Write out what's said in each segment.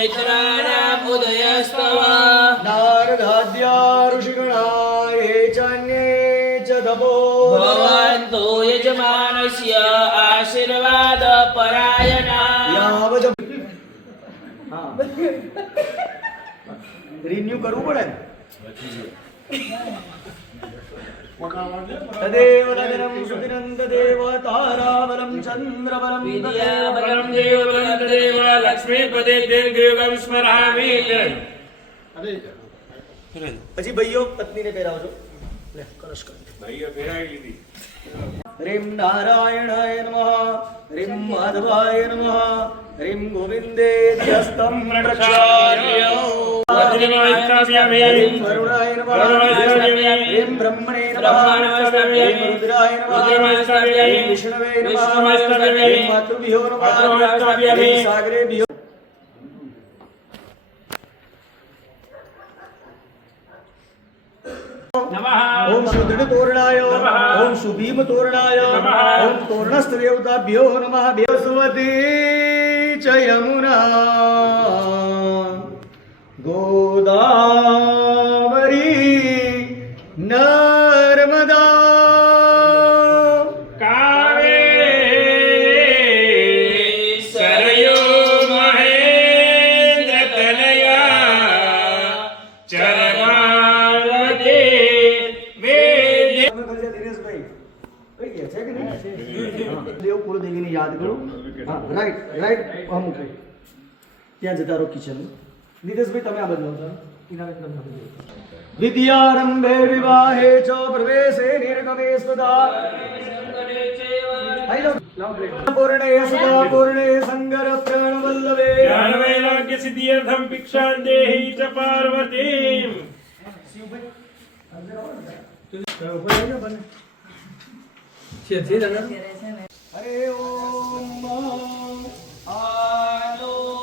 मित्राणाम् उदयस्तव नारदाद्या ऋषिगणा ये चान्ये च तपो भवन्तु यजमानस्य आशीर्वादपरायणा यावद रिन्यू करવું પડે ને तदेव नगरं सुदिनं तदेव ताराबलं चन्द्रबलं विद्याबलं देवबलं तदेव लक्ष्मीपते दीर्घयुगं स्मरामि પછી ભાઈઓ પત્નીને પહેરાવજો લે કરશ કર ભાઈઓ પહેરાવી લીધી રીમ નારાયણાય નમઃ રીમ માધવાય નમઃ રીમ ગોવિંદે ધ્યસ્તમ પ્રચાર્ય રીમ વરુણાય નમઃ રીમ બ્રહ્મણે નમઃ રીમ રુદ્રાય નમઃ રીમ વિષ્ણવે નમઃ રીમ માતૃભ્યો નમઃ રીમ સાગરેભ્યો ओम सुदृढ़ तोरणाय ओम सुभीम तोरणाय ओम तोरणस्थ देवताभ्यो नमः सरस्वती च यमुना गोदावरी नर्मदा कावेरी सरयू महेंद्र तनया चरणावती દેવ કુળદેવીને યાદ કરો હા રાઈટ રાઈટ અમુક ત્યાં જતા રહો કિચન નિતેશભાઈ તમે આ બદલો વિદ્યારંભે વિવાહે ચ પ્રવેશે નિર્ગમે સદા પૂર્ણે સદા પૂર્ણે સંગર પ્રાણ વલ્લભે જ્ઞાન વૈરાગ્ય સિદ્ધિયર્થમ ભિક્ષાં દેહી ચ પાર્વતીમ હરે ઓમ આલો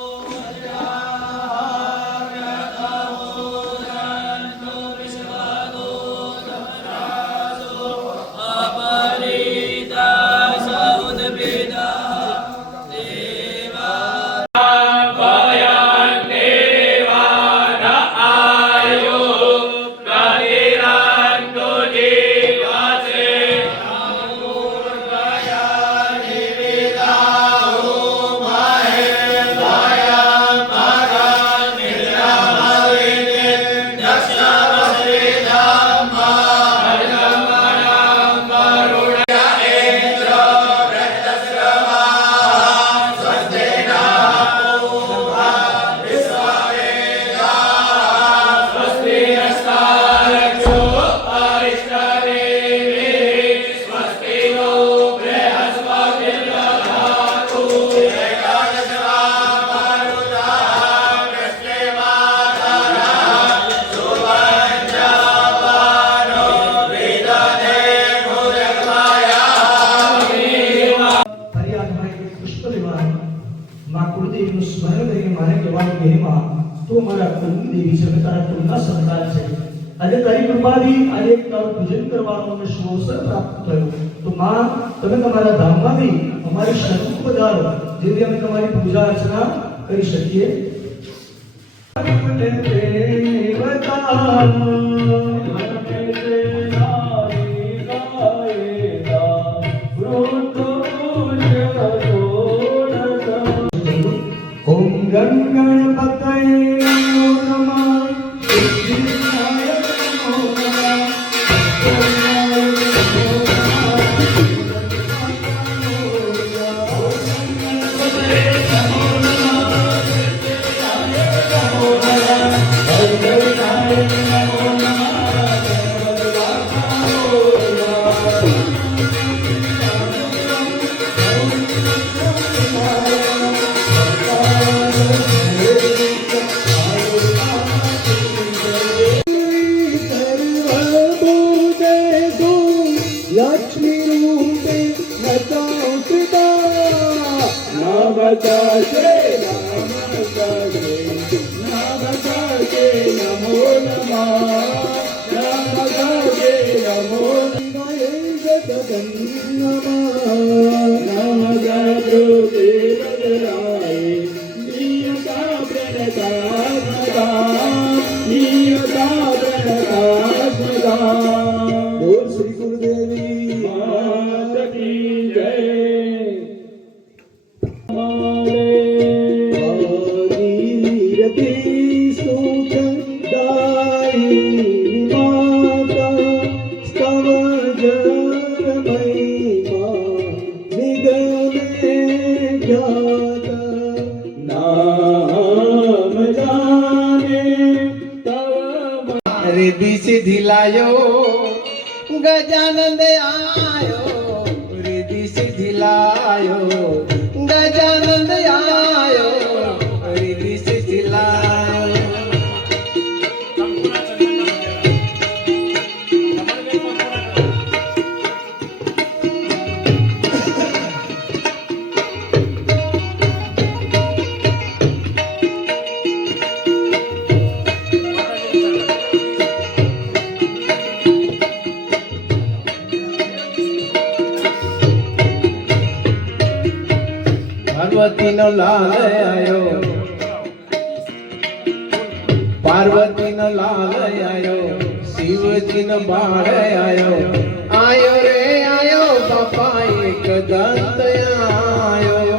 તું મારા કુળની દેવી છે તારા કુળના સંતાન છે આજે તારી કૃપાથી આજે તારું પૂજન કરવાનો અમને અવસર પ્રાપ્ત થયો તો માં તમે તમારા ધામમાંથી અમારી શરણ પધારો જેથી અમે તમારી પૂજા અર્ચના કરી શકીએ ઓમ ગણપતયે बोल श्री गुरुदेवी माता की जय। भागीरथी सुखदायिनी माता स्तव जन महिमा निगमे ख्याता नाम जाने तव रिद्धि सिद्धि लायो गजानंद आयो, रिद्धि सिद्धि लायो गजानंद आयो, रिद्धि सिद्धि लायो। पार्वती नो लाल आयो, पार्वती नो लाल आयो, शिवजी नो बाळ आयो, आयो रे आयो बापा एक दंत आयो।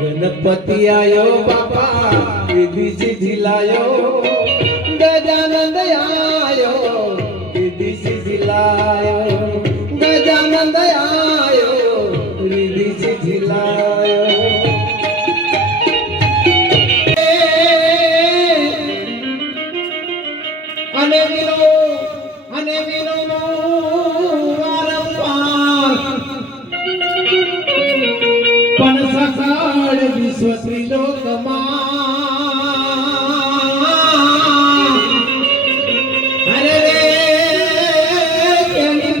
गणपति आयो बापा रिद्धि सिद्धि लायो, गजानंद आयो, रिद्धि सिद्धि लायो, गजानंद आयो, रिद्धि सिद्धि लायो। अने विनो नो वारंवार पण सकाळ विश्व त्रिलोकमा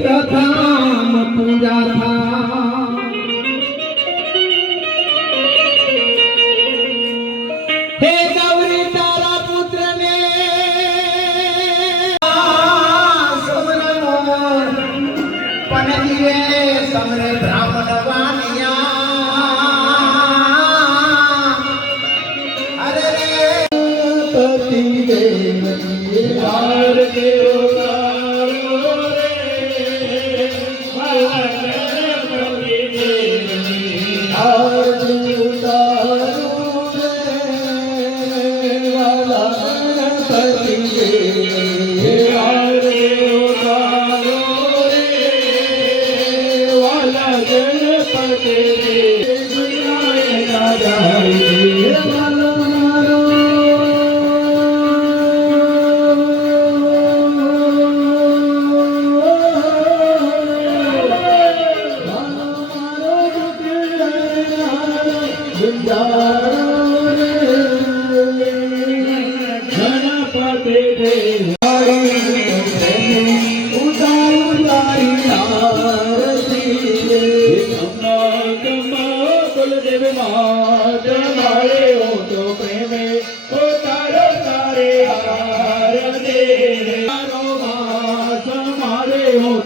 प्रथम पूजा था। हे गौरी तारा पुत्र ने पण दिए समरे ब्राह्मण वानिया। अरे पति देव हार देव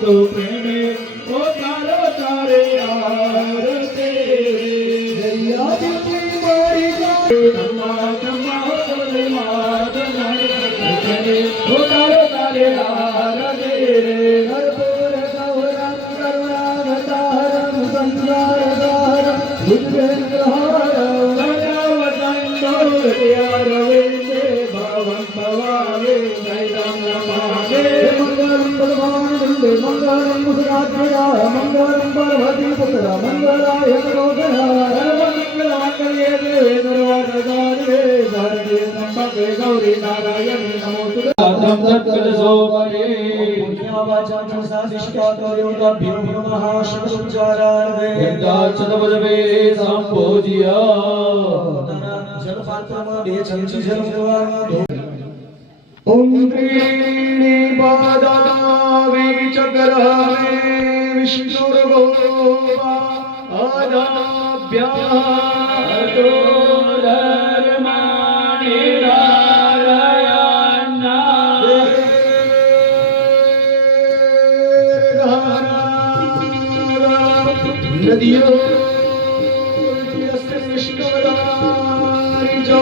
तो प्रेमे ओ तारो तारे आरते जया जी मारी धम्मा धम्मा बोले मात मारे ओ तारो तारे आरते कर्पूर गौरम करुणावतारम संसारसारम बुद्धेन्द्रहारम रविंदे भवं भवावे नैदं नमामि मंगलम भगवान वंदे मंगलम मुसराध्या मंगलम पार्वती पुत्र मंगलाय गोधरा मंगलांगल्ये देवे सर्वदारे सर्वे त्र्यंबके गौरी नारायणी नमोस्तुते साधं तत्कलशोभये पुण्यवाचां साधिष्ठातोर्योगाभ्यो नमः शब्दोच्चारार्थे वेदाचतवजवे संभोज्य ओम त्रीणि पादावे चक्रावे विष्णुर्गोपा आदाभ्यातो धर्माणि नारायणा નદીઓ યસ્ય વિષ્ણુવદારી જો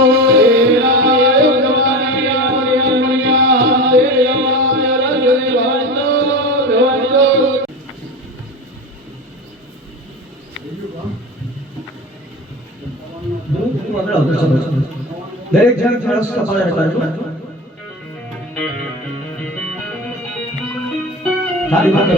દરેક જણ કળશ કપાળે કરજો તારી માટે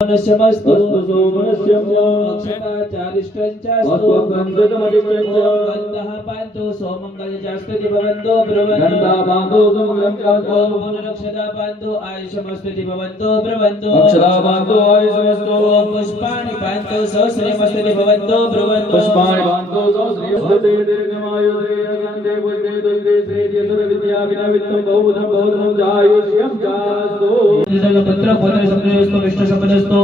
નમસ્તમસ્તુ સોમનસ્યમ અક્ષરાચારિષ્ટંચાસ્તુ ગંધમધિષ્ટંચ પાંતો સોમંગલજાસ્તુતિ ભવન્તો બ્રવન્તો ગંધા પાંતો સોમંગલજાસ્તુ પુનરક્ષતા પાંતો આયુષમસ્તુતિ ભવન્તો બ્રવન્તો અક્ષરા પાંતો આયુષમસ્તુ પુષ્પાણિ પાંતો સહસ્રમસ્તુતિ ભવન્તો બ્રવન્તો પુષ્પાણિ પાંતો સહસ્રમસ્તુતિ દીર્ઘમાયુ શ્રીરસંતે પુષ્પે દુષ્ટે શ્રેય સુર વિદ્યા વિનાવિત્તમ બહુધમ બહુધમ જાયુષ્યમ જાસ્તુ પુત્ર પુત્ર સમૃદ્ધસ્તો વિષ્ણુ સંપદસ્તો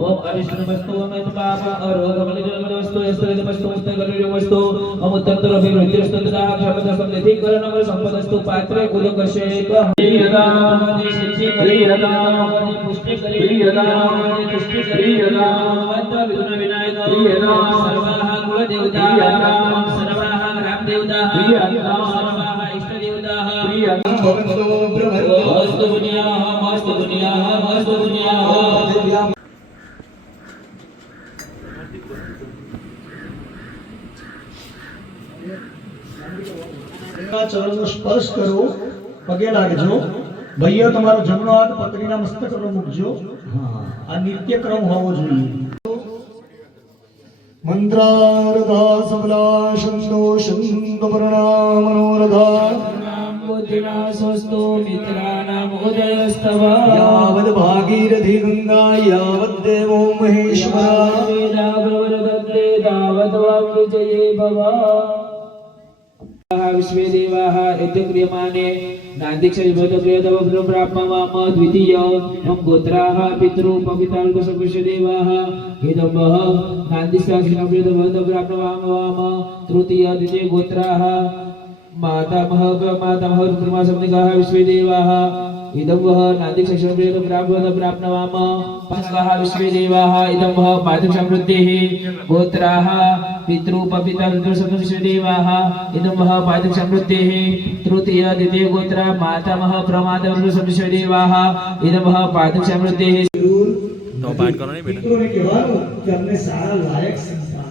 ओम अरिष्टमस्तु ओम पाप और रोग बलिजनमस्तु यस्तरमस्तु मुस्तगरुमस्तु ओम उत्तरतर अभिवृद्धिस्तु तथा क्षमता समृद्धि करणमर संपदस्तु पात्रे कुलकर्षेक प्रियदामि सिद्धि प्रियदामि पुष्टि प्रियदामि पुष्टि प्रियदामि विघ्न विनायक प्रियदामि सर्वाः कुल देवताः सर्वाः ग्राम देवताः सर्वाः इष्ट देवताः प्रियदामि भवन्तो ब्रह्मणो अस्तु दुनियाः मस्तु दुनियाः मस्तु दुनियाः ચરણનો સ્પર્શ કરો પગે લાગજો ભૈયા તમારો જમણો હાથ પત્નીના મસ્તક પર મૂકજો હા આ નિત્યક્રમ હોવો જોઈએ મંત્રારધા સબલા શંતો શંતપર્ણા મનોરધા बुद्धिनाशोऽस्तु मित्राणाम् उदयस्तव यावद् भागीरथी गंगा यावद् देवो महेश्वरा वेदावरदत्ते तावत् वाग्विजये भव विश्वे देवाः यज्ञक्रियमाणे नान्दिक्षयभूतक्रियतव ब्रह्मवाम द्वितीय ओम गोत्राः पितृपपिताल्पसकुशदेवाः हेदम्बः नान्दिक्षयभूतक्रियतव ब्रह्मवाम तृतीय द्वितीय गोत्राः मातामह रुद्रमा सप्तकाः विश्वे देवाः इदं वः नान्दिक्षयभूत प्राप्नवाम पंचकाः विश्वे देवाः इदं वः पादुषमृद्धेः गोत्राः पितृपपिताल्पसकुशदेवाः इदं वः पादुषमृद्धेः तृतीय द्वितीय गोत्रा मातामह प्रमाताल्पसकुशदेवाः इदं वः पादुषमृद्धेः નો પાઠ કરો ને બેટા મિત્રોને કહેવાનું કે અમને સારા લાયક સંતાન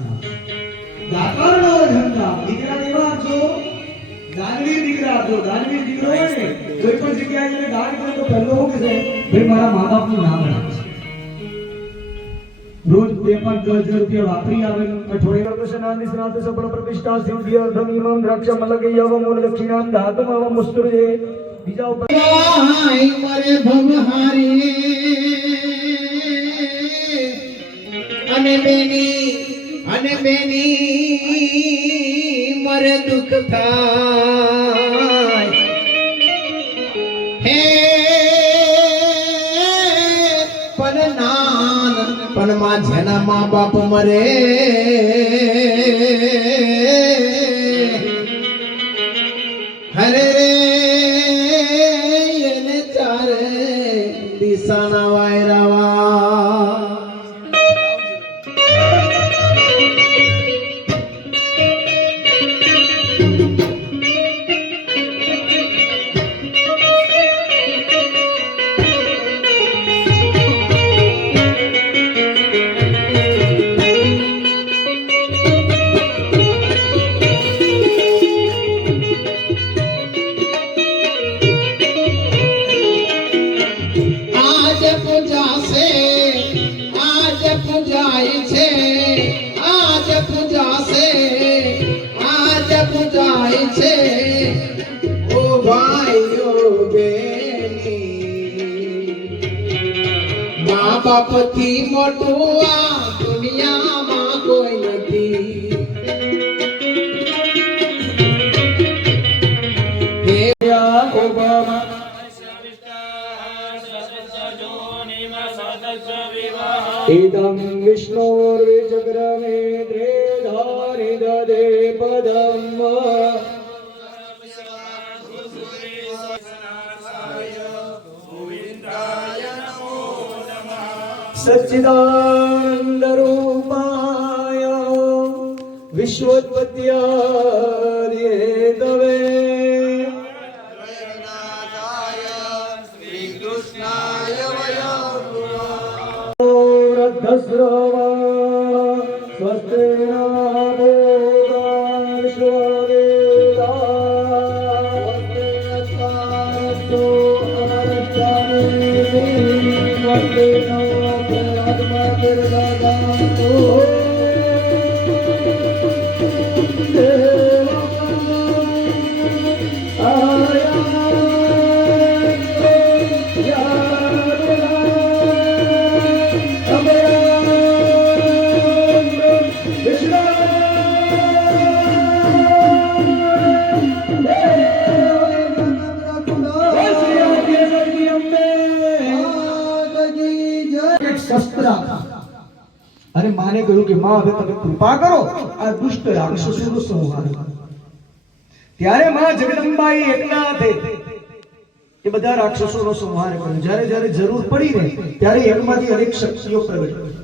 દાતારનો ધંધા દીકરા દેવા આપજો દાનવીર દીકરા આપજો દાનવીર દીકરો હોય ને કોઈ પણ જગ્યાએ જઈને દાન કરે તો પહેલો શું કહેશે ભાઈ મારા મા બાપનું નામ રાખજો રોજ 2-10 રૂપિયા વાપરી આવે અઠવાડિયે દર્શનાનિ સ્નાત સબળ પ્રતિષ્ઠા સિદ્ધિ અર્ધમ ઇમમ દ્રાક્ષ મલગે યવ મૂળ દક્ષિણામ ધાતુમ અવ મુસ્તુરે બીજા ઉપર હાય મરે ભવહારી અને બેની મરે દુઃખ થાય હે પણ માં જેના મા બાપ મરે હરે રે એને ચારે દિશાના વાયરાવા બાપથી મોટું આ દુનિયામાં કોઈ નથી इदं विष्णोर्विचक्रमे त्रेधानि ददे पदम् सच्चिदानंद रूपाय विश्वोत्पत्त्यादि हेतवे वृद्धश्रवा स्वस्ति नमो અને માને કહ્યું કે માં હવે તમે કૃપા કરો આ દુષ્ટ રાક્ષસોનો સંહાર કરો. ત્યારે માં જગદંબાઈ એકલા હાથે એ બધા રાક્ષસોનો સંહાર કર્યો. જ્યારે જ્યારે જરૂર પડી ને ત્યારે એકમાંથી અનેક શક્તિઓ પ્રગટ કરી.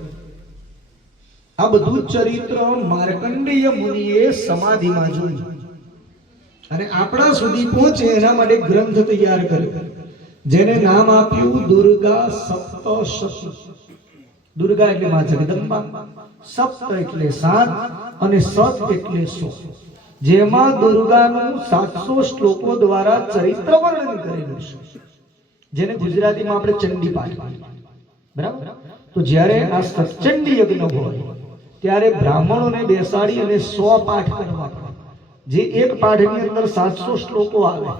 આ બધું ચરિત્ર માર્કંડેય મુનિએ સમાધિમાં જોયું અને આપણા સુધી પહોંચે એના માટે ગ્રંથ તૈયાર કર્યો જેને નામ આપ્યું દુર્ગા સપ્તશતી. દુર્ગા એટલે માં જગદંબા, સપ્ત એટલે 7 અને સત એટલે 100, જેમાં દુર્ગાનું 700 શ્લોકો દ્વારા ચરિત્ર વર્ણન કરેલું છે જેને ગુજરાતીમાં આપણે ચંડી પાઠ કહીએ. બરાબર? તો જ્યારે આ સતચંડી યજ્ઞ હોય ત્યારે બ્રાહ્મણોને બેસાડી અને 100 પાઠ કરવા પડે. જે એક પાઠની અંદર 700 શ્લોકો આવે.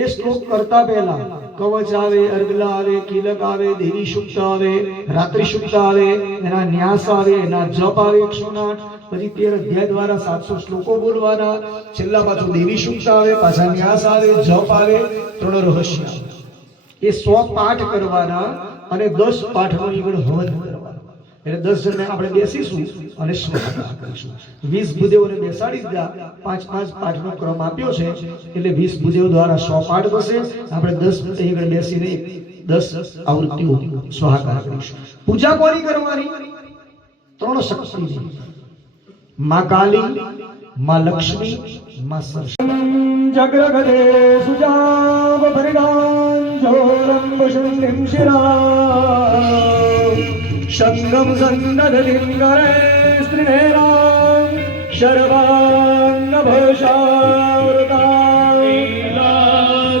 એ શ્લોક કરતા પહેલા કવચ આવે, અર્ગલા આવે, કિલક આવે, દેવી સૂક્ત આવે, રાત્રિ સૂક્ત આવે, એના ન્યાસ આવે, એના જપ આવે 108, પછી 13 અધ્યાય દ્વારા 700 શ્લોકો બોલવાના, છેલ્લા પાછું દેવી સૂક્ત આવે, પાછા ન્યાસ આવે, જપ આવે, 3 રહસ્ય આવે. એ 100 પાઠ કરવાના અને 10 પાઠનો ઈવડ હવન કરવાનો. એટલે 10 જણને આપણે બેસીશું અને સ્વાગત કરીશું. 20 ભૂદેવોને બેસાડી દીધા, 5-5 પાઠનો ક્રમ આપ્યો છે એટલે 20 ભૂદેવ દ્વારા 100 પાઠ થશે. આપણે 10 આગળ બેસીને 10 આવૃત્તિઓ સ્વાહાકાર કરીશું. પૂજા કોની કરવાની? 3 શક્તિની: માં કાલી, માં લક્ષ્મી, માં સરસ્વતી. જગ્રગદે સુજાવ ભરગાં જોરંબ શુંડિમ શિરા શંગમ સંદધલિંગરે સ્ત્રીનેરાં શર્વાંગભૂષાવૃતાં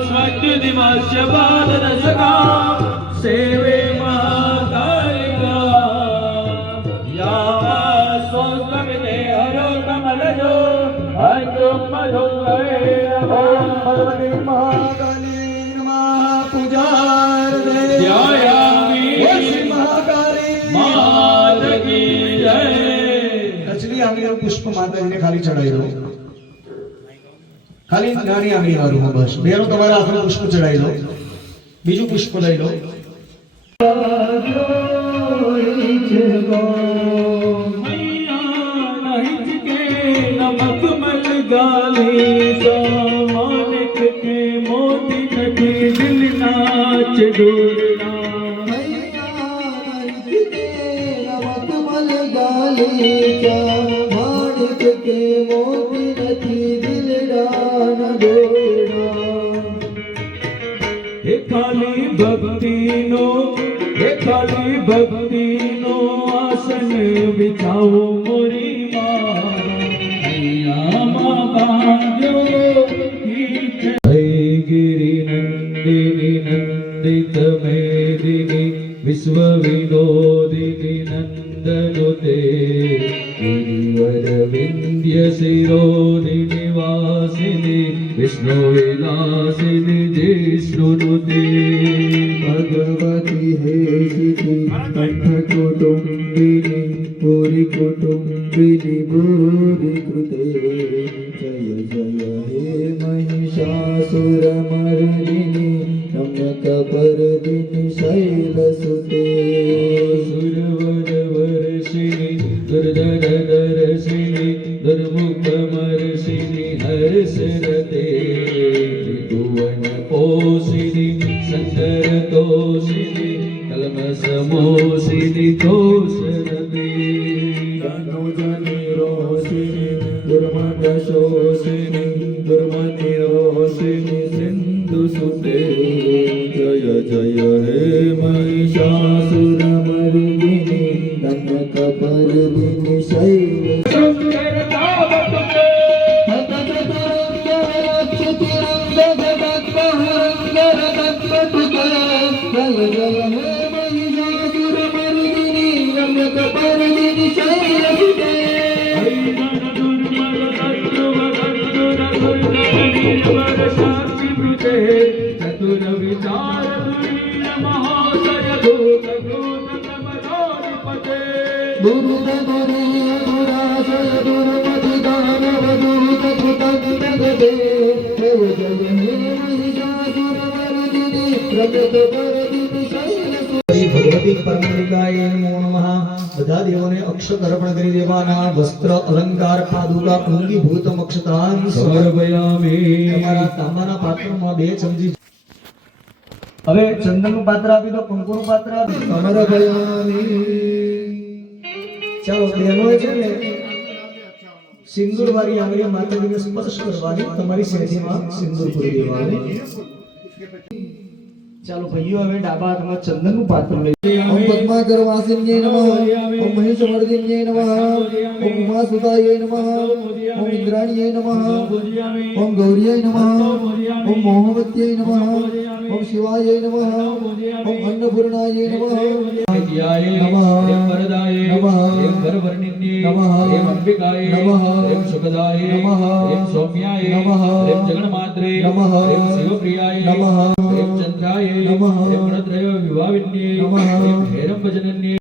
સ્વાત્યુતિમાસ્ય પાદરસકાં સેવે મહાકાલિકાં યા સ્વકમિતે હરો કમલજો અંજુમધુંગરે ઓમ ભગવતી મહાકાલી નમઃ. પૂજાર્થે ધ્યાયામિ શ્રી મહાકાલી માત કી જય. ટચલી આંગળીનું પુષ્પ માતાજીને ખાલી ચડાવી દો. ખાલી નાની આંગળી વાળું બસ. બેનો તમારા હાથમાં પુષ્પ ચડાવી દો. બીજું પુષ્પ લઈ લો. ગાલી માણક કે મોતી નથી દિલ નાચ દૂરના હે ખાલી ભક્તિનો આસન બિછાવો મોરી गिरिनन्दिनी नन्दित मेदिनी विश्व विनोदिनी नन्दनुते गिरिवर विन्द्य शिरोदिनी वासिनी विष्णु विलासिनी जिष्णुनुते भगवती हे सिद्धि कंठ कुटुम्बिनी भूरि कुटुम्बिनी भूरि कृते जय जय हे महिषासुरमर्दिनी नमकपर्दिनी शैलसुते सुरवर वर्षिणी दुर्धरदर्शिनी दुर्मुखमर्षिणी हर्षरते त्रिभुवन पोषिणी संकर तोषिणी कलम સમોષિની તોષરતે ધનુજની રોષિની દુર્મદ શોષિની દુર્મતિ રોષિની સિંધુ સુતે જય જય હે મહિષાસુરમર્દિની કનકપર્દિની શૈલ ચતુર વિચાર મહોદય ધૂત ધૂત પ્રમદોનિપતે દુર્દ દુરી દુરાશય દુર્મતિ દાનવ દુરિત કૃતજ્ઞગતે જય જય હે મહિષાસુરમર્દિની પ્રગટપર્દિની શૈલસુતે શ્રી ભગવતી પરમલિકાય નમો નમઃ. બધા દેવોને અક્ષત અર્પણ કરી દેવાના. વસ્ત્ર અલંકાર પાદુકા અંગીભૂત અક્ષતાન સમર્પયામિ. તમારા તાંબાના પાત્રમાં 2 ચમચી. હવે ચંદનનું પાત્ર આપી દો, કંકુનું પાત્ર આપી દો. સમર્પયામિ. ચાલો બહેનોએ છે ને સિંદૂર વાળી આંગળીઓ માતાજીને સ્પર્શ કરવાની, તમારી શેઠીમાં સિંદૂર પૂરી દેવાનું. ચાલો ભાઈઓ હવે ડાબા હાથમાં ચંદનનું પાત્ર લઈ ઓમ પદ્માકર વાસિન્યે નમઃ ઓમ મહેશમર્દિન્યે નમઃ ઓમ ઉમાસુતાય નમઃ ઓમ ઇન્દ્રાણ્યે નમઃ ઓમ ગૌર્યે નમઃ ઓમ મોહવત્યે નમઃ ઓમ શિવાય નમઃ ઓમ અન્નપૂર્ણાય નમઃ વિદ્યાય નમઃ એમ વરદાય નમઃ એમ વરવર્ણિન્યે નમઃ એમ અંબિકાય નમઃ એમ સુખદાય નમઃ એમ સૌમ્યાય નમઃ એમ જગન્માત્રે નમઃ એમ શિવપ્રિયાય નમઃ એમ ચંદ્રાય નમઃ એમ ગુણત્રય વિભાવિન્યે નમઃ એમ હેરમ ભજનન્યે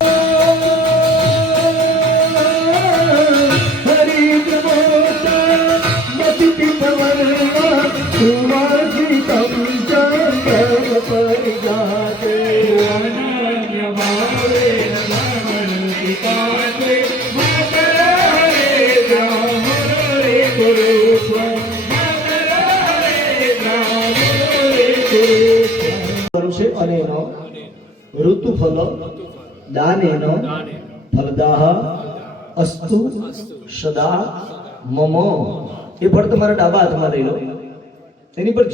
છે અને એનો ઋતુફલ દાનેનો ફલદાહ અસ્તુ સદા મમ. એ ફળ તમારા ડાબા હાથમાં લઈ લો. એની પર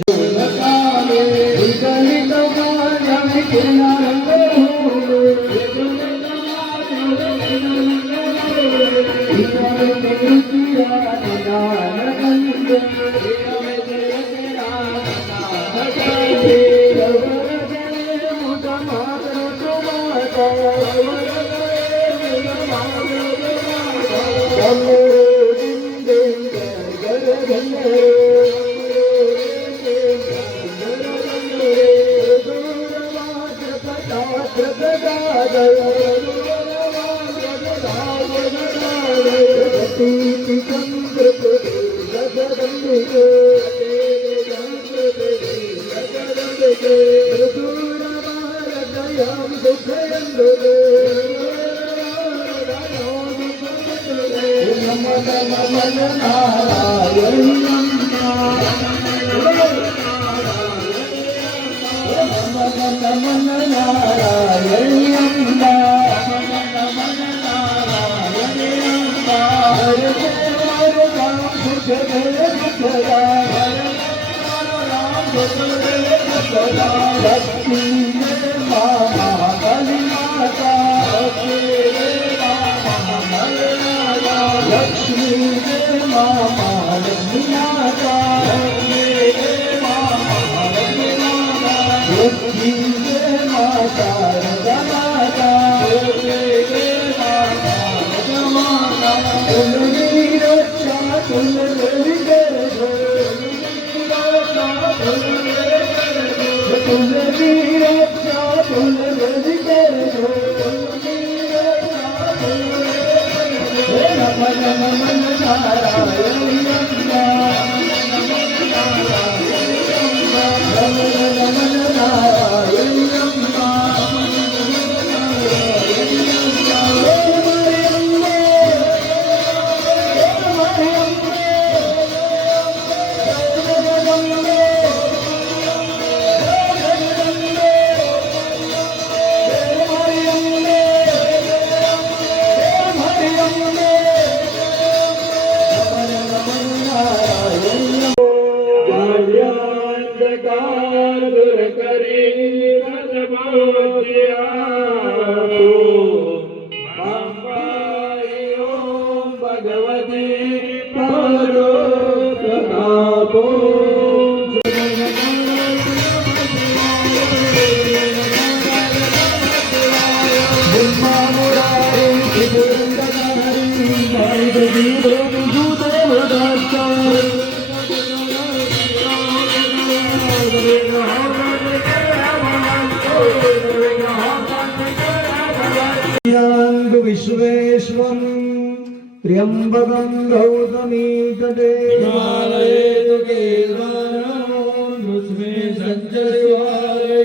त्र्यंबकं गौतमी तटे हिमालये तु केदारनाथस्मे सञ्चरिवालये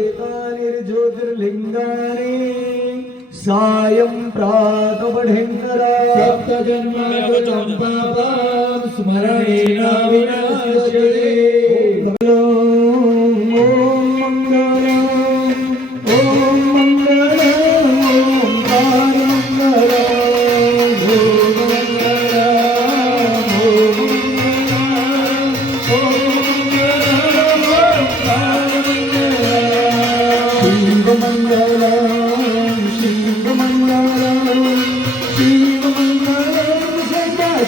एतानिर्ज्योतिर्लिङ्गानि सायं प्रातपठेन्नरा सप्तजन्मकृतं पापं स्मरणेन विनाश्यते ॐ मङ्गलम्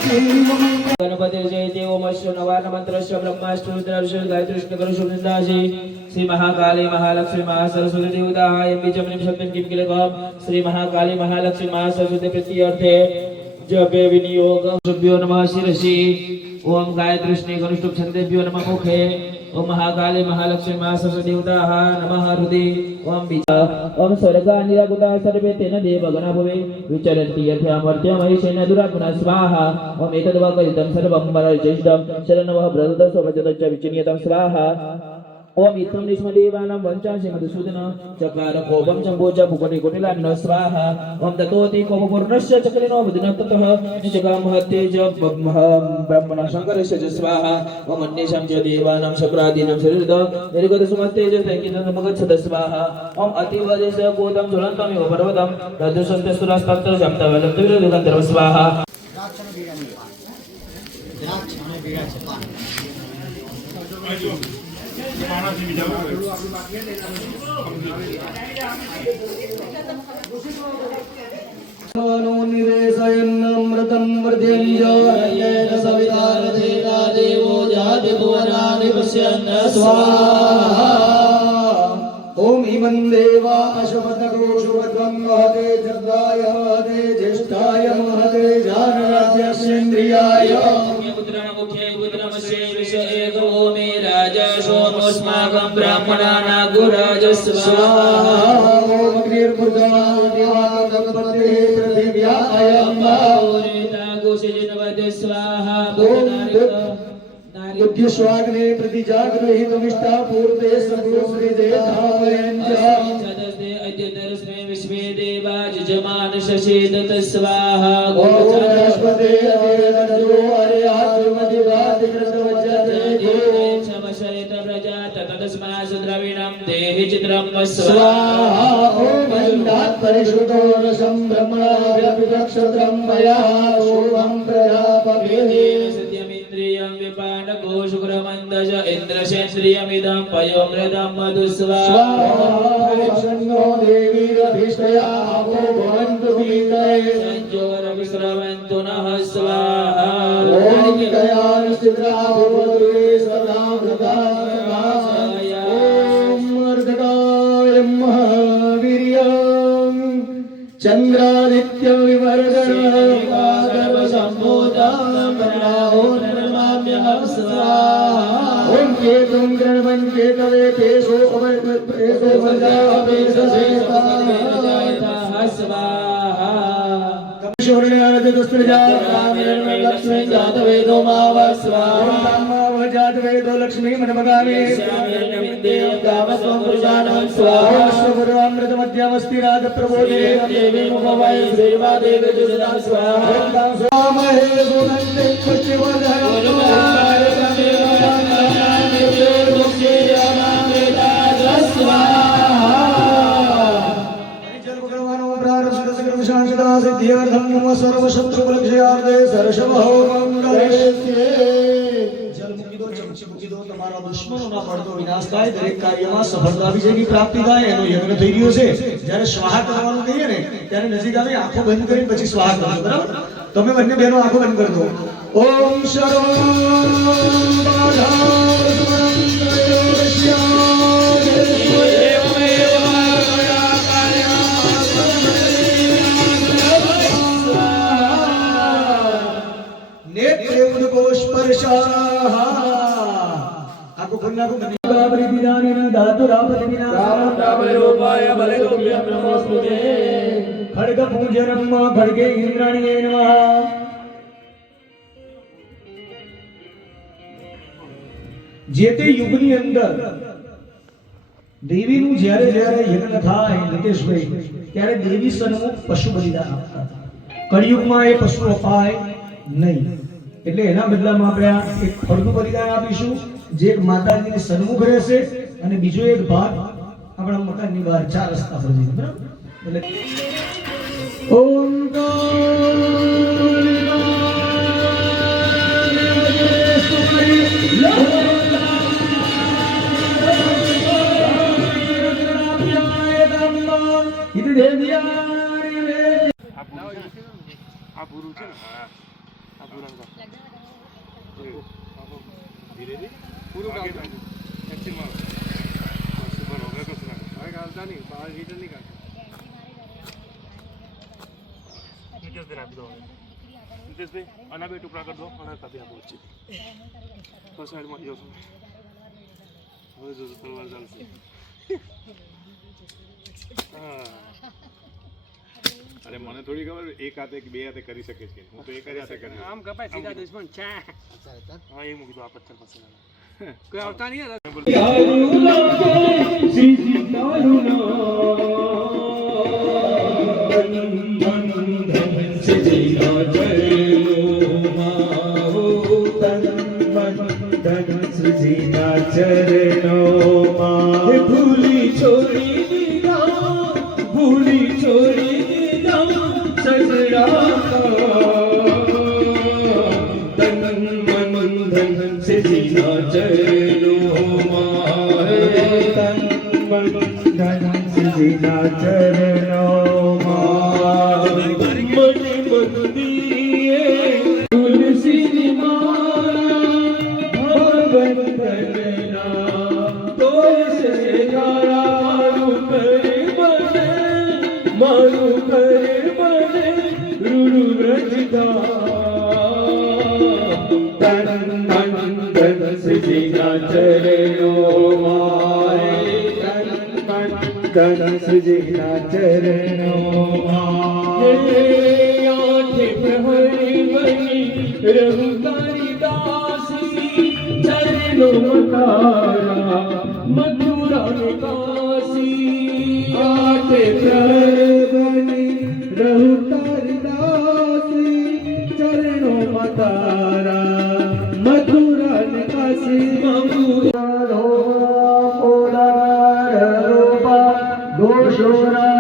ॐ गणपति जयते ओम अश्व नवान मंत्रस्य ब्रह्माष्ट रुद्राष्ट गायत्री करुष वृंदासी श्री महाकाली महालक्ष्मी महासरस्वती देवताय बीजमनिम शब्दं किम किलकम श्री महाकाली महालक्ष्मी महासरस्वती प्रीत्यर्थे जपे विनियोग भ्यो नमः शिरसि ओम गायत्री गणुष्टुप छंदेभ्यो नमः मुखे ओम महाकाली महालक्ष्मी महासरस्वती देवताः नमः हृदि ओम बीजा ओम स्वर्गा निराकुता सर्वे तेन देवगणा भवे विचरन्ति यथामर्त्यमहि सेन दुरागुणा स्वाहा ओम एतद्वाक्यं सर्वं मरजिष्टं शरणवः ब्रदस वचदच्च विचिन्यतं स्वाहा ओम इत्थं निष्मदेवानां वंचांसि मधुसूदन चकार कोपं चम्बोज भुवने कोटिलान्न स्वाहा ओम ततोति कोपपूर्णस्य चक्रिनो बुद्धिन ततः निचकाम तेज ब्रह्मण शंकरस्य च स्वाहा ओम अन्येषां च देवानां शक्रादीनां शरीरद निर्गत सुमतेज तैकिनं मगच्छद स्वाहा ओम अतिवदेश कोदं ज्वलन्तमिव पर्वतं तद्दशन्तस्तुरास्तत्र शब्दवलं त्रिविधगन्धर्व स्वाहा निवेशयन्नमृतं मृत्यञ्जयेन सवितारधेना देवो जाति भुवनानि पश्यन् स्वाहा ॐ इमं देवा अशपथकोशुवद्वं महते चर्दाय महते ज्येष्ठाय महते जानराज्यस्येन्द्रियाय सोमस्माकं ब्राह्मणाना गुराजस्व स्वाहा ॐ अग्निर्भुजादिवागणपते पृथिव्यायं गोषिजनवदे स्वाहा युद्ध्यस्वाग्ने प्रतिजागृहीतमिष्टा पूर्वे सपूर्वृदे धावयञ्च अद्यतरस्मै विश्वे देवा जजमान शशेदत स्वाहा गोरस्पते अवेदनजो अरे आत्मदिवादिकृतवज्जते क्षमशयत प्रजा ततस्मात् द्रविणं देहि चित्रं स्वाहा ॐ मन्दात् परिश्रुतो रसं ब्रह्मणा व्यपिक्षत्रं मया शोभं प्रजापतिः सत्यमिन्द्रियं विपानको शुक्रमन्दज इन्द्रशेन्द्रियमिदं पयोमृतं मधुस्वाहा देवीरभीष्टया वो भवन्तु पीतये संजोरविश्रवन्तु नः स्वाहा ॐ दयानुसिद्धा भवतु सदा वृथा ॐ अर्धकाय महावीर्यं चन्द्रादित्यविवर्धनमागर्भसम्भूतं ब्रह्मोन्नमाम्यहं स्वाहा ॐ केतुं गृह्णवन् केतवे पेशो पेशो वजापेशसेता स्वाहा लक्ष्मी जातवेदो माव स्वाहा जातवेदो लक्ष्मी मनमगामी स्वाहामृतमध्यमस्ति राध प्रबोधे देवी मुखवाय श्रीवा देवी दुर्गा स्वाहा स्वामहे सुनन्दे सिद्ध्यर्थं नमः सर्वशत्रुपलक्ष्यार्थे सर्वशमहोमं करिष्ये जल મૂકી દો ચમચી મૂકી દો તમારા દુશ્મનોના પડતો વિનાશ થાય દરેક કાર્યમાં સફળતા વિજયની પ્રાપ્તિ થાય એનો યજ્ઞ થઈ રહ્યો છે જ્યારે સ્વાહા કરવાનું કહીએ ને ત્યારે નજીક આવી આંખો બંધ કરીને પછી સ્વાહા કરજો બરાબર તમે બંને બહેનો આંખો બંધ કરી દો ઓમ Shravan aku pernah beri bidani dan datu dapat bina रूपाय बलितुभ्यं नमोस्तुते खड्ग पूजनम खड्गे इंद्राणीये नमः જે તે યુગની અંદર દેવીનું જ્યારે જ્યારે યજ્ઞ થાય નિતેશભાઈ ત્યારે દેવી સન્મુખ પશુ બલિદાન આપતા કળિયુગમાં એ પશુ અપાય નહીં એટલે એના બદલામાં આપણે આ એક ફળનું બલિદાન આપીશું જે એક માતાજીની સન્મુખ રહેશે અને બીજો એક ભાગ આપણા મકાનની બહાર 4 રસ્તા પર જઈને બરાબર એટલે ઓમ આના બે ટુકડા કરી દો અને કાપી આપો વચ્ચે બસ સાઈડમાં જો હવે જો તલવાર ચાલશે અરે મને થોડી ખબર એક હાથે કે બે હાથે કરી શકે છે હું તો એક જ હાથે કરી આમ કપાય સીધા દુશ્મન ચા હા એ મૂકી દો આ પથ્થર પાસે કોઈ આવતા નહીં ભૂલી છોડી દીધા સજરા તન મન ધન સિદ્ધિના ચરણોમાં તન મન ધન સિદ્ધિના ચરણોમાં મન મંદિરે તુલસીની માળા ભગવંતના તોય સે મારું કરે બને રૂડુ રજતા તન મન ધન સિદ્ધિના ચરણોમાં તન મન ધન સિદ્ધિના ચરણોમાં આઠે પ્રહરી બની રહું તારી દાસી ચરણો તારા મથુરા કાશી આઠે પ્રહરી રહું તારી દાસી ચરણો તારા મથુરા કાશી દોષોરા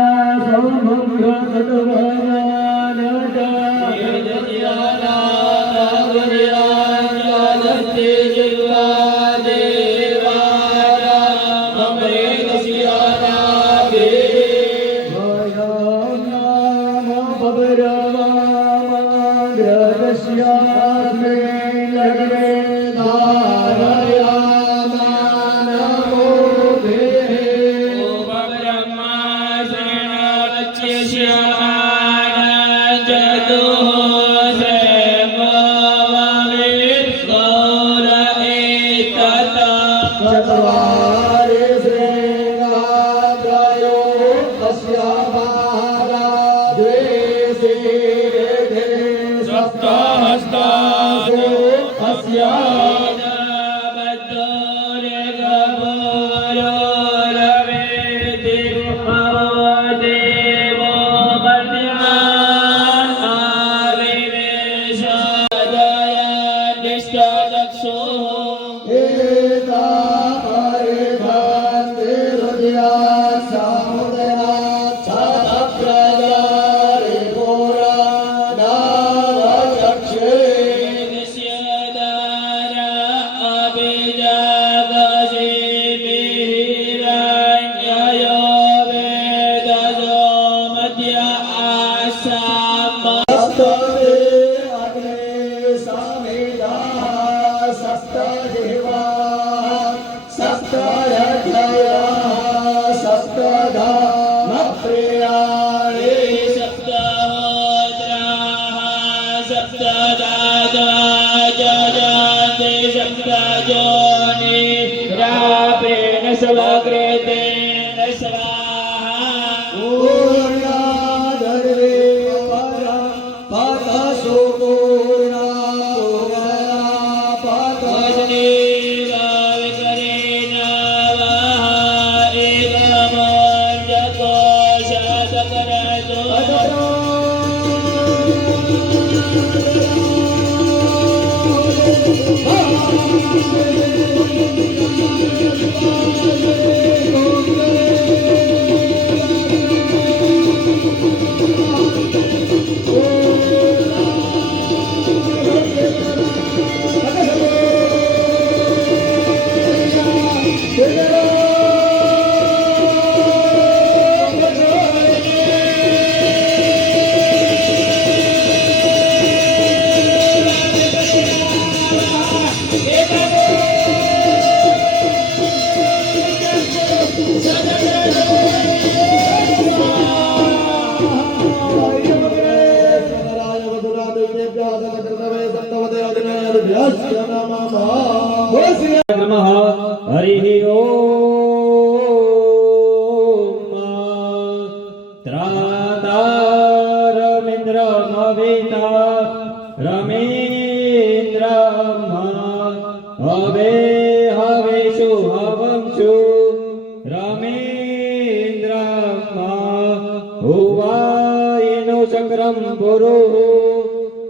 श्रीरामचन्द्रस्य नमः नमः हरिः ॐ त्रातारमिन्द्रमवेता रमेन्द्रम हवे हवेषु हवंसु रमेन्द्रम उवायिनो चक्रं पुरो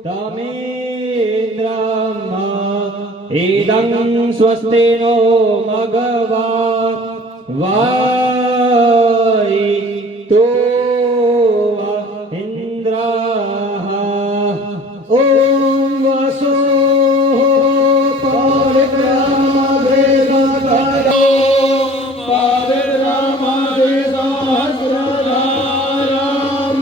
तमेन्द्रम इदं स्वस्तिनो मघवा वाई तो इन्द्रः ॐ वसो परिक्रामदेवतयो परिक्रामदेवसहस्रधाराम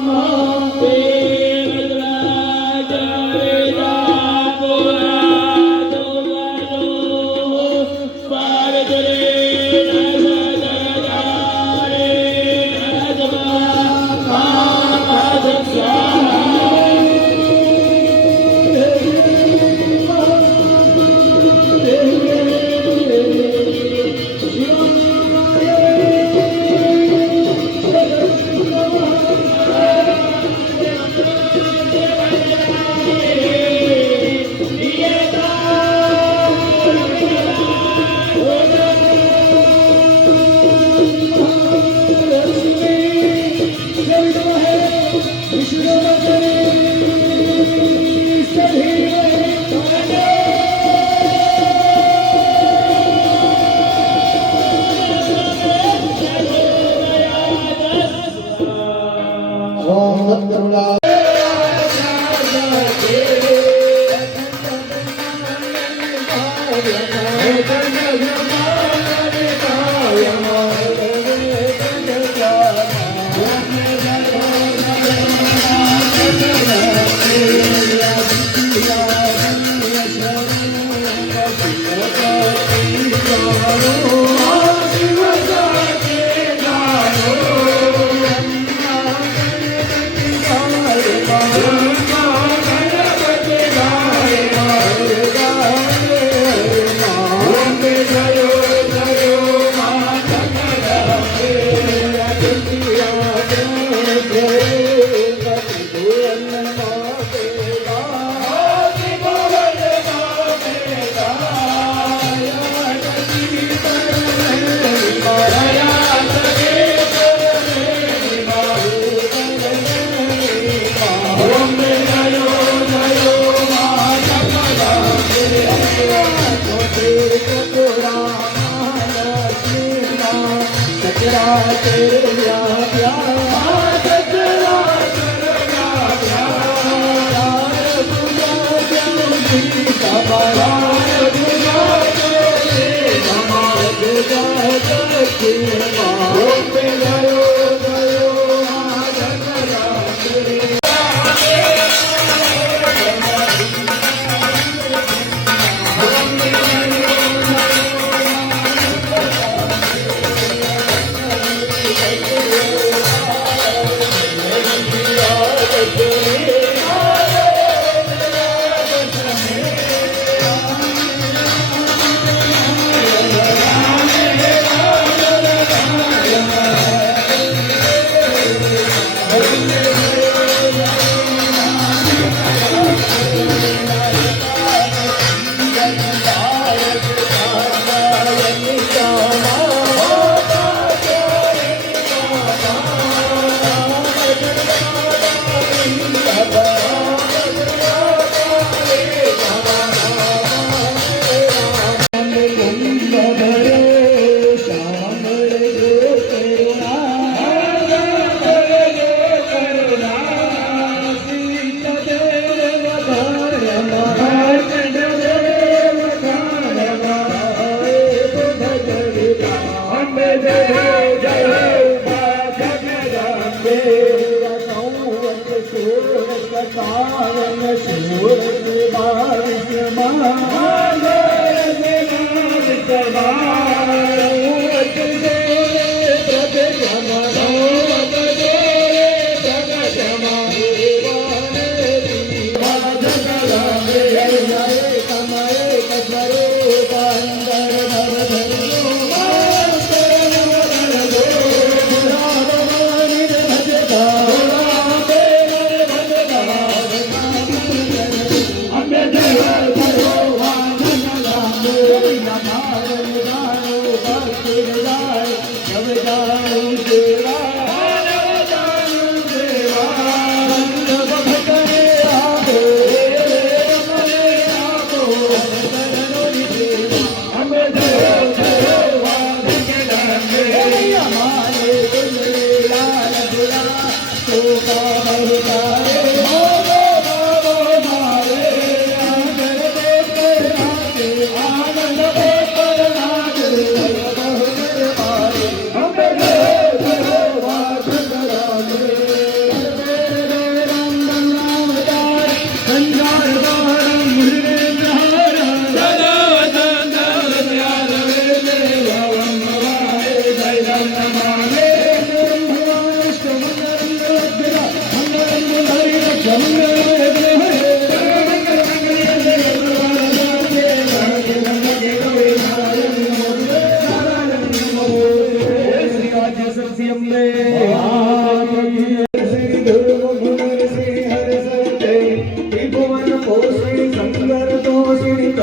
ओम सत्करुणा Kamaya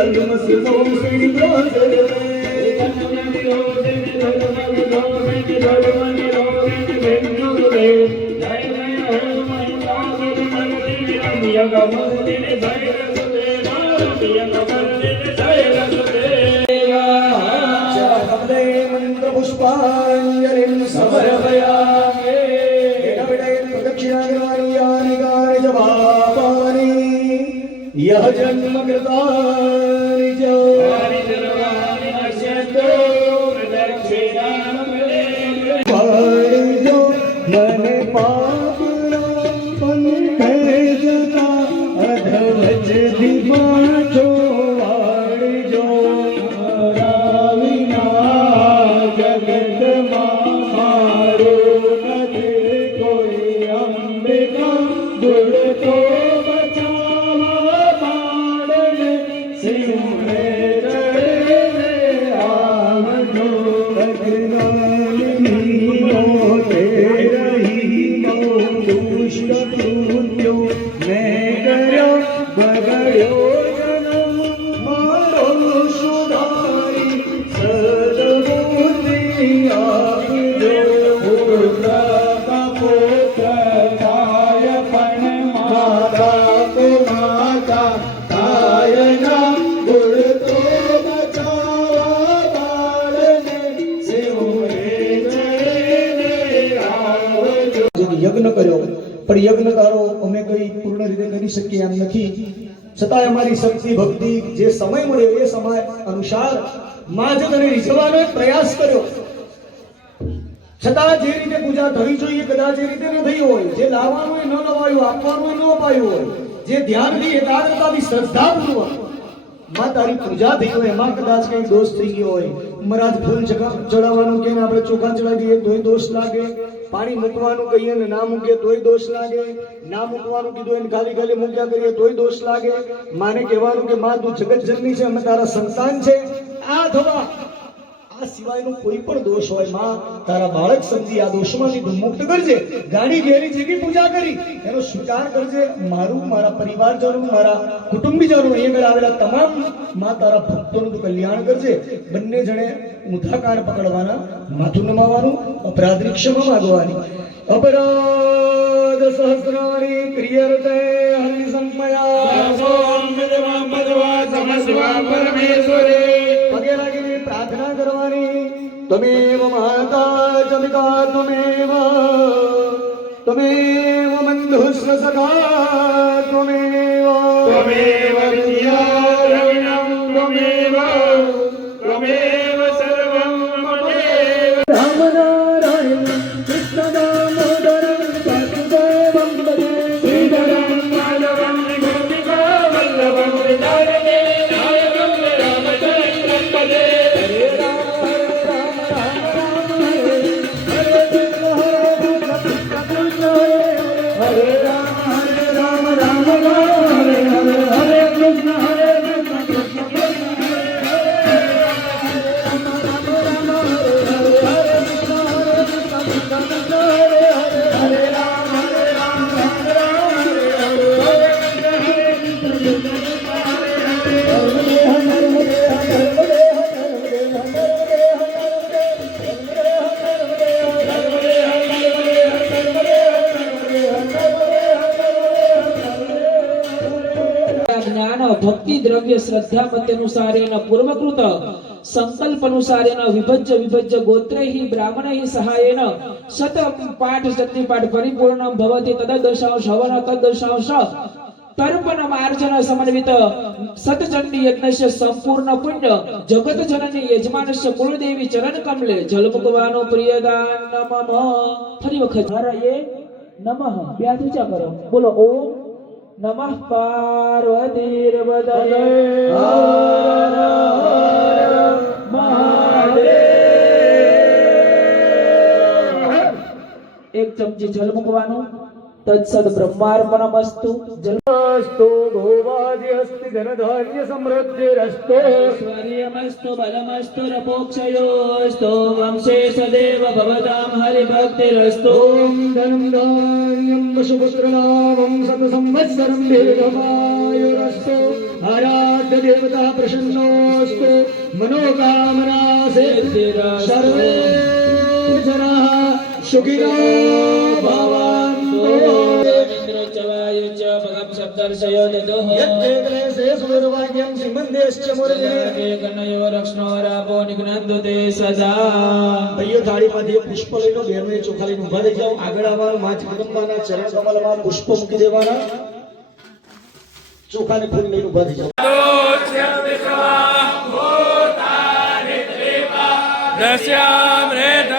ધર્મ સિદ્ધો શ્રી મંત્ર પુષ્પાંજલિ સમર્પયામિ પ્રદક્ષિણા કરવાની યાની ગાય જવાપાની યહ જન્મ કૃતાની જો વાળજો મને પાપના પંથે જતા અધવચ દીવાજો વાળજો રાવિના જગતમાં મારું નથી કોઈ અંબિકા દુડતો બચાવા બાળને સિંહે ચડે આવજો અજ્ઞાની મોતે રહી મો દુષ્ટ કૃત્યો મેં કર્યો બગડ્યો જન્મ મારો સુધારી સદબુદ્ધિ આપજો પુત્ર થાય પણ માતા તો માતા થાય ના ગુણ તો બચાવા બાળને સિંહે ચડે આવજો. યજ્ઞ કર્યો પણ યજ્ઞકારો અમે કઈ પૂર્ણ રીતે કરી શકીએ એમ નથી, છતાંય અમારી શક્તિ ભક્તિ જે સમય મળ્યો એ સમય અનુસાર માજને રીઝવવાનો પ્રયાસ કર્યો. છતાં જે રીતે પૂજા થવી જોઈએ કદાચ એ રીતે ન થઈ હોય, જે લાવવાનું એ ન લવાયું, આપવાનું એ ન અપાયું હોય, જે ધ્યાનથી એકાગ્રતાથી શ્રદ્ધાપૂર્વક માં તારી પૂજા થઈ હોય એમાં કદાચ કઈ દોષ થઈ ગયો હોય, મહારાજ ફૂલ ચડાવવાનું કે આપણે ચોખા ચડાવી દઈએ તોય દોષ લાગે, પાણી મૂકવાનું કહીએ ને ના મૂકીએ તોય દોષ લાગે, ના મૂકવાનું કીધું એને ખાલી ખાલી મૂક્યા કરીએ તોય દોષ લાગે, માને કહેવાનું કે માં તું જગત જનની છે, અમે તારા સંતાન છે, આ થવા આ સિવાયનો કોઈ પણ દોષ હોય માં તારા બાળક સમજી આ દોષમાંથી મુક્ત કરજે. ગાડી ઘેરી જેવી પૂજા કરી એનો સ્વીકાર કરજે. મારું, મારા પરિવારજનો, મારા કુટુંબીજનો, અહીંયા આવેલા તમામ માં તારા ભક્તોનું તું કલ્યાણ કરજે. બંને જણે ઊંધા કાન પકડવાના, માથું નમાવાનું, અપરાધની ક્ષમા માંગવાની. અપરાધ સહસ્રાણી ક્રિયર્તે હરિ સંમયા પગે લાગીને પ્રાર્થના કરવાની. ત્વમેવ માતા ચ પિતા ત્વમેવ બંધુસ્વ સખા ત્વમેવ વિદ્યા દ્રવિણં ત્વમેવ સર્વં મમેવ. રામ નારાયણ કૃષ્ણ દામોદરં વાસુદેવં ભજે શ્રીધરં માધવં ગોપિકા વલ્લભં વિદારણે નાયકં રામચંદ્રં ભજે. હરે રામ રામ રામ હરે હરે કૃષ્ણ કૃષ્ણ હરે રામ રામ હરે હરે હરે કૃષ્ણ કૃષ્ણ જ્ઞાન ભક્તિ દ્રવ્ય શ્રદ્ધા મત્યનુસારેણ પૂર્વકૃત સંકલ્પ અનુસારેણ વિભજ્ય ગોત્રૈઃ બ્રાહ્મણૈઃ સહાયેન શત પાઠ શક્તિ પાઠ પરિપૂર્ણં ભવતિ તદદશાંશ હવન તદદશાંશ તર્પણ માર્જન સમન્વિત સતચંડી યજ્ઞસ્ય સંપૂર્ણ પુણ્ય જગત જનની યજમાનસ્ય કુળદેવી ચરણ કમલે જલમુકવાનો પ્રિયદાન નમઃ. ફરી વખત હરયે નમઃ. બે હાથ ઊંચા કરો, બોલો ઓમ નમઃ પાર્વતીર્વદને હર હર મહાદેવ. એક ચમચી જલ મૂકવાનું. તત્સદ બ્રહ્માર્પણમસ્તુ. જલસ્તો ભોવાદિસ્તિ ધનધાન્ય સમૃદ્ધિરસ્તો ऐश्वर्यमस्तु बलमस्तु रपोक्षयोस्तु वंशे सदैव भवतां हरिभक्तिरस्तु. ओम धनं धान्यं पशुपुत्रलाभं शत संवत्सरं दीर्घमायुः दीर्घायुरस्तु आराध्य देवता प्रसन्नोऽस्तु मनोकामना सिद्धिरस्तु सर्वे जनाः सुखिनो भवन्तु इंद्रोच्चवायुच्च भगं सप्तर्षयो ददुः यद्देवदेशे सुदुर्भाग्यं श्रीमन्देश्च मूर्तिः कन्नयो रक्ष्णो रापो निघ्नन्तु ते सदा ભાઈઓ થાળીમાંથી પુષ્પ લઈને બહેનોએ ચોખા લઈને ઊભા થઈ જાઓ આગળ આવવાનું માં જગદંબાના ચરણ કમલમાં પુષ્પ મૂકી દેવાના ચોખાને ફૂલ લઈને ઊભા થઈ જાઓ દશ્યામ્રેતં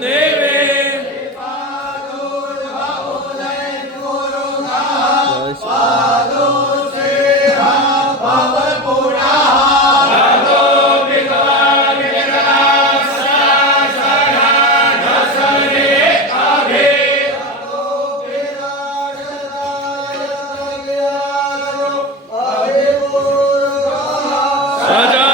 દેવે સજા